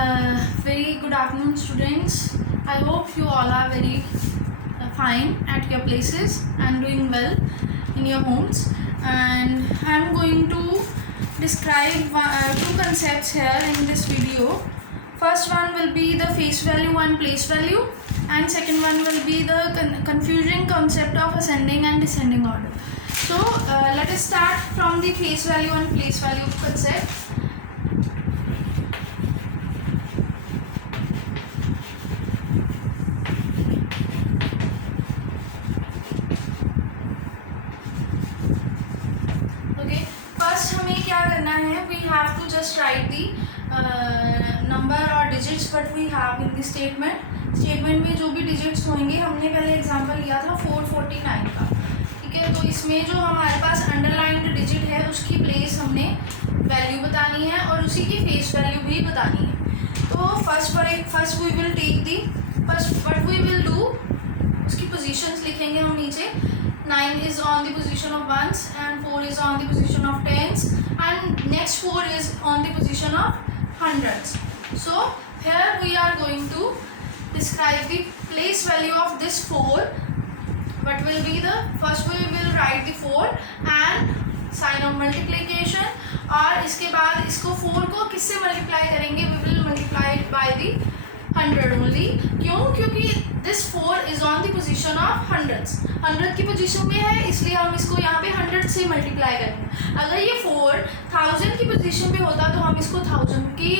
Very good afternoon, students. I hope you all are very fine at your places and doing well in your homes. And I'm going to describe two concepts here in this video. First one will be the face value and place value, and second one will be the confusing concept of ascending and descending order. So let us start from the face value and place value concept. Okay, first हमें क्या करना है, we have to just write the number or digits what we have in the statement. Statement में जो भी digits होंगे, हमने पहले एग्जांपल लिया था 449 का, ठीक है। तो इसमें जो हमारे पास अंडरलाइंड डिजिट है उसकी प्लेस हमने वैल्यू बतानी है और उसी की फेस वैल्यू भी बतानी है। तो first we will take the first what we will do, उसकी पोजीशंस लिखेंगे हम नीचे। 9 is on the position of ones and 4 is on the position of tens and next 4 is on the position of hundreds. So here we are going to describe the place value of this 4. What will be the first, we will write the 4 and sign of multiplication, और इसके बाद इसको 4 को किससे multiply करेंगे, we will multiply it by the 100 only. क्यों? क्योंकि this 4 is on the position of hundreds, 100 की पोजीशन में है, इसलिए हम इसको यहाँ पे 100 से मल्टीप्लाई करेंगे। अगर ये 4 1000 की पोजीशन पे होता तो हम इसको 1000 की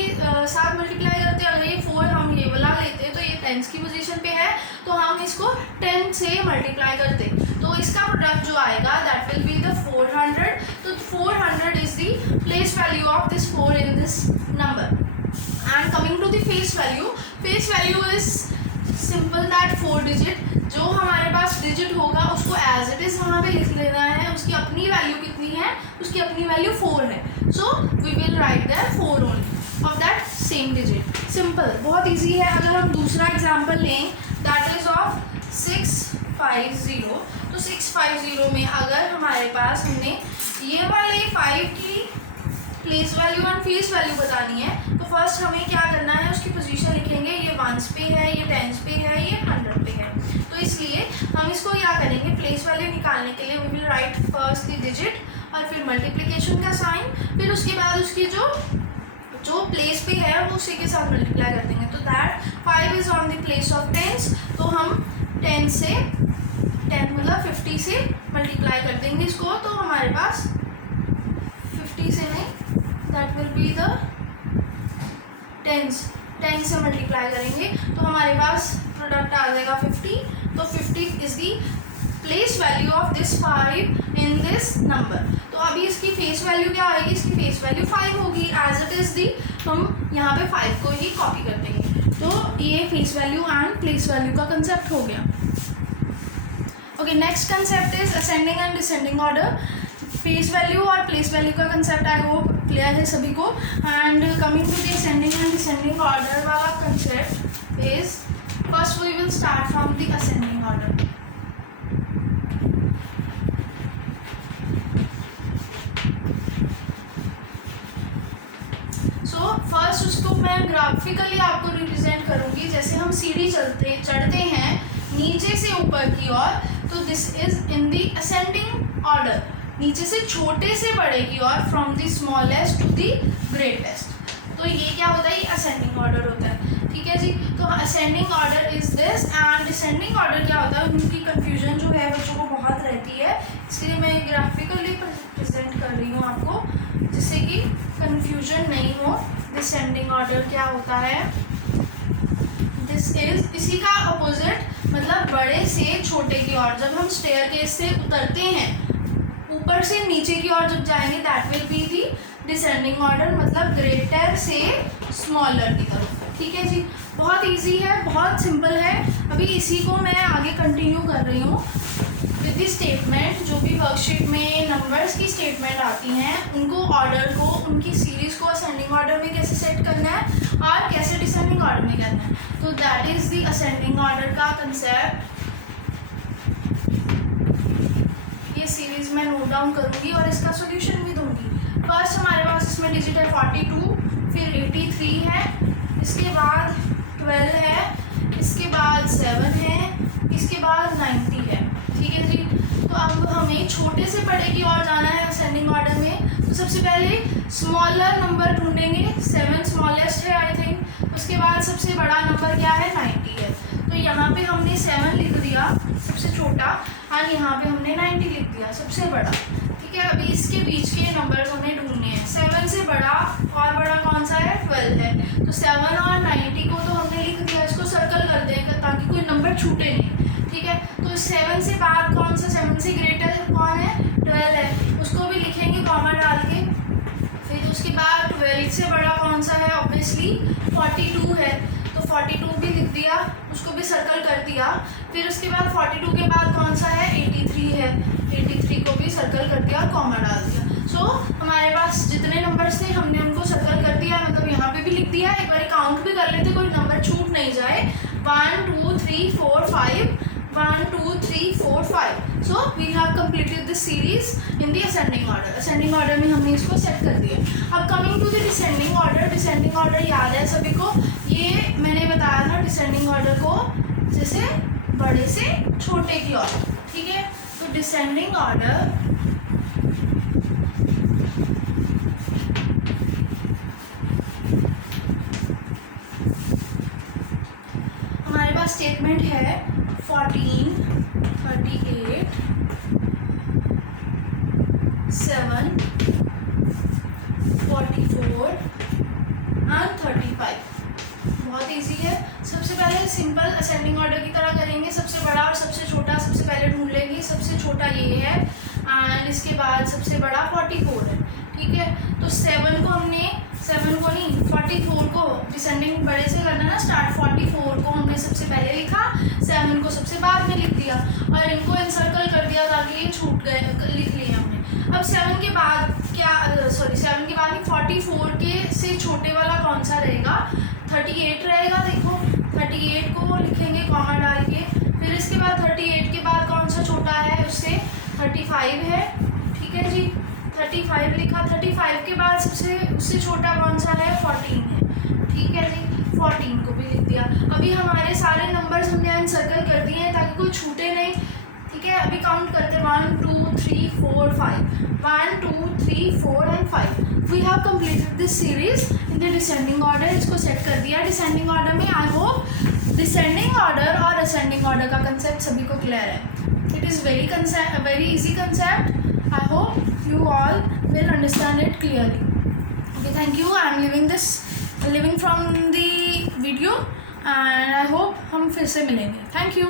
साथ मल्टीप्लाई करते। अगर ये 4 हम ये वाला लेते तो ये टेंस की पोजीशन पे है तो हम इसको 10 से मल्टीप्लाई करते। तो इसका प्रोडक्ट जो आएगा दैट विल बी द 400। तो 400 is the place value of this 4 in this number. And coming to the face value is simple that 4 digit, जो हमारे पास डिजिट होगा उसको एज इट इज वहाँ पे लिख लेना है। उसकी अपनी वैल्यू कितनी है, उसकी अपनी वैल्यू 4 है। So we will write that 4 only of that same digit. Simple, बहुत इजी है। अगर हम दूसरा एग्जांपल लें दैट इज ऑफ 650, तो 650 में अगर हमारे पास हमने ये वाले 5 की place value and face value बतानी है तो फर्स्ट हमें क्या करना है, उसकी पोजीशन लिखेंगे। ये वंस पे है, ये टेंस पे है, ये 100 पे है। तो इसलिए हम इसको क्या करेंगे, प्लेस वैल्यू निकालने के लिए we will write first the digit और फिर मल्टीप्लिकेशन का साइन, फिर उसके बाद उसकी जो प्लेस पे है वो उसी के साथ मल्टीप्लाई कर देंगे। तो that 5 is on the place of tens, तो हम 10 मतलब 50 से मल्टीप्लाई कर देंगे इसको। तो हमारे पास 50 से नहीं, दैट विल बी द 10 से मल्टीप्लाई करेंगे तो हमारे पास प्रोडक्ट आ जाएगा 50। तो 50 is the place value of this 5 in this number. तो अभी इसकी फेस वैल्यू क्या आएगी, इसकी फेस वैल्यू 5 होगी एज इट इज दी। हम यहाँ पे 5 को ही कॉपी कर देंगे। तो ये face value and place value का कंसेप्ट हो गया। Okay, next concept is ascending and descending order. Face value और प्लेस वैल्यू का कंसेप्ट आई होप क्लियर है सभी को। And coming to the ascending and descending order वाला concept is first we will start from the ascending order. So first उसको मैं graphically आपको represent करूंगी। जैसे हम सीढ़ी चढ़ते हैं नीचे से ऊपर की ओर, तो this is in the ascending order, नीचे से छोटे से बड़े की ओर, from the smallest to the greatest. तो ये क्या होता है, ये असेंडिंग ऑर्डर होता है, ठीक है जी। तो ascending order is this and descending order क्या होता है, उनकी कंफ्यूजन जो है बच्चों को बहुत रहती है, इसलिए मैं ग्राफिकली प्रेजेंट कर रही हूँ आपको जिससे कि कंफ्यूजन नहीं हो। डिसेंडिंग ऑर्डर क्या होता है, दिस इज इसी का अपोजिट, मतलब बड़े से छोटे की ओर। जब हम स्टेयरकेस से उतरते हैं ऊपर से नीचे की ओर जब जाएंगे that will be the descending order, मतलब ग्रेटर से स्मॉलर की तरफ, ठीक है जी। बहुत इजी है, बहुत सिंपल है। अभी इसी को मैं आगे कंटिन्यू कर रही हूँ विद दी स्टेटमेंट। जो भी वर्कशीट में नंबर्स की स्टेटमेंट आती हैं उनको ऑर्डर को, उनकी सीरीज को असेंडिंग ऑर्डर में कैसे सेट करना है और कैसे डिसेंडिंग ऑर्डर में करना है। तो that is the ascending order का कंसेप्ट। ये सीरीज मैं नोट डाउन करूँगी और इसका सोल्यूशन भी दूंगी। फर्स्ट हमारे पास इसमें डिजिट है 42, फिर 83 है, इसके 12 है, इसके बाद 7 है, इसके बाद 90 है। ठीक है जी। तो अब हमें छोटे से बड़े की ओर जाना है असेंडिंग ऑर्डर में। तो सबसे पहले स्मॉलर नंबर ढूंढेंगे, 7 स्मॉलेस्ट है आई थिंक। उसके बाद सबसे बड़ा नंबर क्या है, 90 है। तो यहाँ पे हमने 7 लिख दिया सबसे छोटा, और यहाँ पे हमने 90 लिख दिया सबसे बड़ा। ठीक है, अभी इसके बीच के नंबर हमें ढूंढने हैं। 7 से बड़ा और बड़ा कौन सा है, 12 है। तो 7 और 90 को तो हमने लिख दिया, इसको सर्कल कर दें ताकि कोई नंबर छूटे नहीं। ठीक है, तो 7 से बाद कौन सा, 7 से ग्रेटर कौन है, 12 है, उसको भी लिखेंगे कॉमा डाल के। फिर उसके बाद 12 से बड़ा कौन सा है, ऑब्वियसली 42 है, तो 42 भी लिख दिया, उसको भी सर्कल कर दिया। फिर उसके बाद 42 के बाद कौन सा है, 83 है, 83 को भी सर्कल कर दिया और कॉमा डाल दिया। सो हमारे पास जितने नंबर्स थे हमने उनको सर्कल कर दिया, मतलब यहाँ पे भी लिख दिया। एक बार काउंट भी कर लेते, कोई नंबर छूट नहीं जाए। 1 2 3 4 5, 1 2 3 4 5। So we have completed this series in the ascending order. Ascending order में हमने इसको सेट कर दिया। अब coming to the descending order. Descending order याद है सभी को, ये मैंने बताया था डिसेंडिंग ऑर्डर को जैसे बड़े से छोटे की ओर। ठीक है, तो डिसेंडिंग ऑर्डर हमारे पास स्टेटमेंट है 14, 38, 7, 44 एंड 35। बहुत इजी है। सबसे पहले सिंपल असेंडिंग ऑर्डर की तरह करेंगे, सबसे बड़ा और सबसे छोटा सबसे पहले ढूंढ लेंगे। सबसे छोटा ये है एंड इसके बाद सबसे बड़ा 44 है। ठीक है, तो 7 को नहीं 44 को डिसेंडिंग बड़े से करना ना स्टार्ट। 44 को हमने सबसे पहले लिखा, 7 को सबसे बाद में लिख दिया और इनको एनसर्कल कर दिया ताकि ये छूट गए, लिख लिए हमने। अब 7 के बाद क्या, 7 के बाद 44 के से छोटे वाला कौन सा रहेगा, 38 रहेगा। देखो 38 को लिखेंगे कॉमा डाल के। फिर इसके बाद 38 के बाद कौन सा छोटा है, उससे 35 है। ठीक है जी, 35 लिखा। 35 के बाद उससे छोटा कौन सा है, 14 है। ठीक है जी, 14 को भी लिख दिया। अभी हमारे सारे नंबर्स हमने एनसर्कल कर दिए हैं ताकि कोई छूटे नहीं। ठीक है, अभी काउंट करते हैं 1 2 3 4 5, 1 2 3 4 and 5। We have completed this series in the descending order. इसको सेट कर दिया डिसेंडिंग ऑर्डर में। आई होप डिसेंडिंग ऑर्डर और असेंडिंग ऑर्डर का कंसेप्ट सभी को क्लियर है। It is very easy concept. I hope you all will understand it clearly. Okay, thank you. I am leaving from the video and I hope हम फिर से मिलेंगे. Thank you.